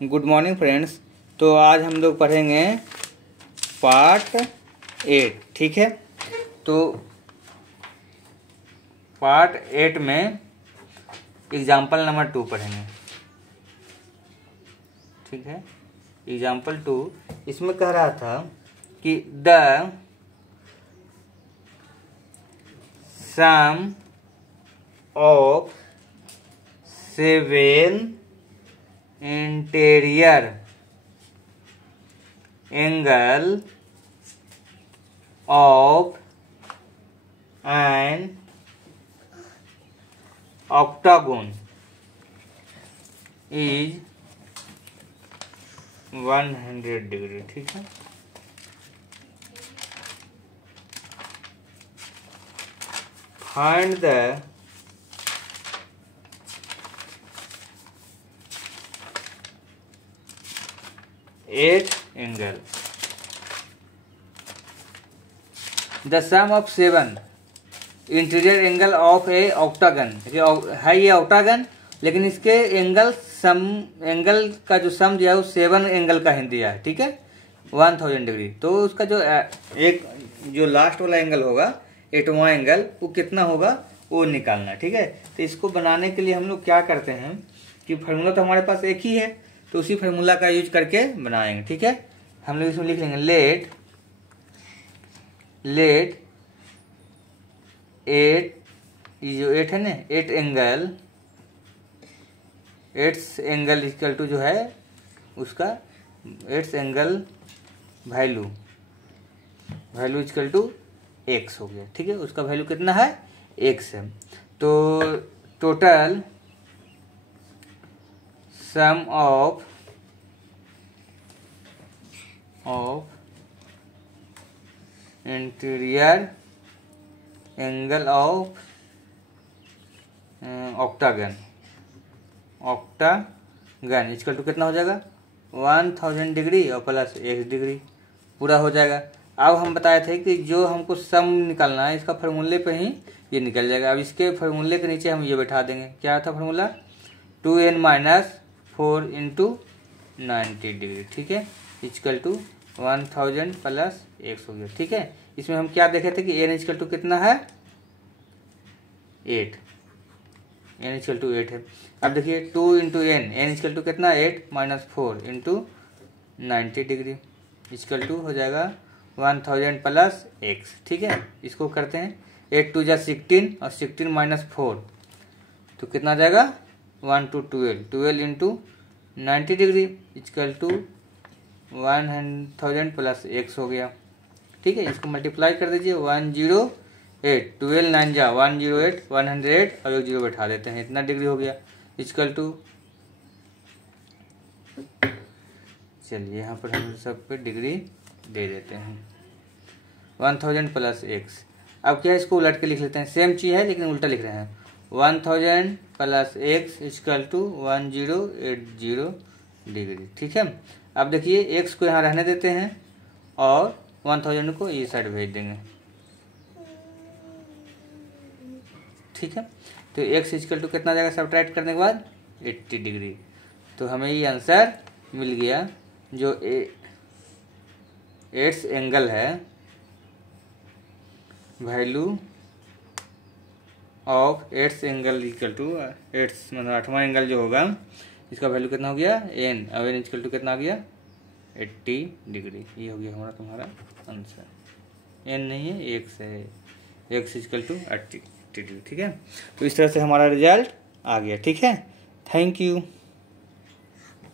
Good morning friends. तो आज हम लोग पढ़ेंगे पार्ट 8, ठीक है। तो पार्ट 8 में एग्जाम्पल नंबर 2 पढ़ेंगे, ठीक है। एग्जाम्पल 2 इसमें कह रहा था कि the sum of 7 interior angle of an octagon is 100 degree, ठीक है। Find the eight angle. The sum of 7 interior angle of a octagon है। ये ऑक्टागन, लेकिन इसके एंगल का जो सम दिया है वो 7 एंगल का ही दिया है, ठीक है, 1000 डिग्री। तो उसका जो लास्ट वाला एंगल होगा, 8वां एंगल, वो कितना होगा वो निकालना, ठीक है। तो इसको बनाने के लिए हम लोग क्या करते हैं कि फार्मूला तो हमारे पास एक ही है, तो उसी फार्मूला का यूज करके बनाएंगे, ठीक है। हम लोग इसमें लिख लेंगे लेट 8, ये जो 8 है ना, 8 एंगल इक्वल टू जो है उसका 8 angle value equal to x हो गया, ठीक है। उसका वैल्यू कितना है, x है। तो total sum of interior angle of octagon equal to कितना हो जाएगा, 1000 डिग्री और प्लस x डिग्री, पूरा हो जाएगा। अब हम बताए थे कि जो हमको सम निकालना है, इसका फार्मूले पे ही ये निकल जाएगा। अब इसके फार्मूले के नीचे हम ये बैठा देंगे। क्या था फार्मूला, 2n - 4 × 90 डिग्री, ठीक है, इक्वल टू 1000 प्लस x हो गया, ठीक है। इसमें हम क्या देखे थे कि n इक्वल टू कितना है, 8, n इक्वल टू 8 है। अब देखिए 2 × n इक्वल टू कितना, 8 - 4 × 90 डिग्री इक्वल टू हो जाएगा 1000 प्लस x, ठीक है। इसको करते हैं, 8 2 जा 16 और 16 - 4 तो कितना आ जाएगा, 1 2 12 × 90 degree equal to 1000 plus x हो गया, ठीक है। इसको मल्टीप्लाई कर दीजिए, 108 12 9 जा 108 108 और 1 0 बैठा देते हैं, इतना डिग्री हो गया इक्वल टू, चलिए यहाँ पर हम सब पे डिग्री दे देते हैं, 1000 प्लस x। अब क्या है, इसको उलट के लिख लेते हैं, सेम चीज़ है लेकिन उल्टा लिख रहे हैं, 1000 plus x equal to 1080 degree, ठीक है। अब देखिए x को यहाँ रहने देते हैं और 1000 को ये साइड भेज देंगे, ठीक है। तो x इक्वल टू कितना जाएगा, सब्ट्रैक्ट करने के बाद 80 डिग्री। तो हमें ये आंसर मिल गया, जो 8 एंगल है, value of 8 angle equal to 8 मतलब 8वां एंगल जो होगा, इसका वैल्यू कितना हो गया, n, अब n इक्वल टू कितना आ गया, 80 डिग्री। ये हो गया तुम्हारा आंसर। n नहीं है, x है, x इक्वल टू 80 डिग्री, ठीक है। तो इस तरह से हमारा रिजल्ट आ गया, ठीक है। Thank you.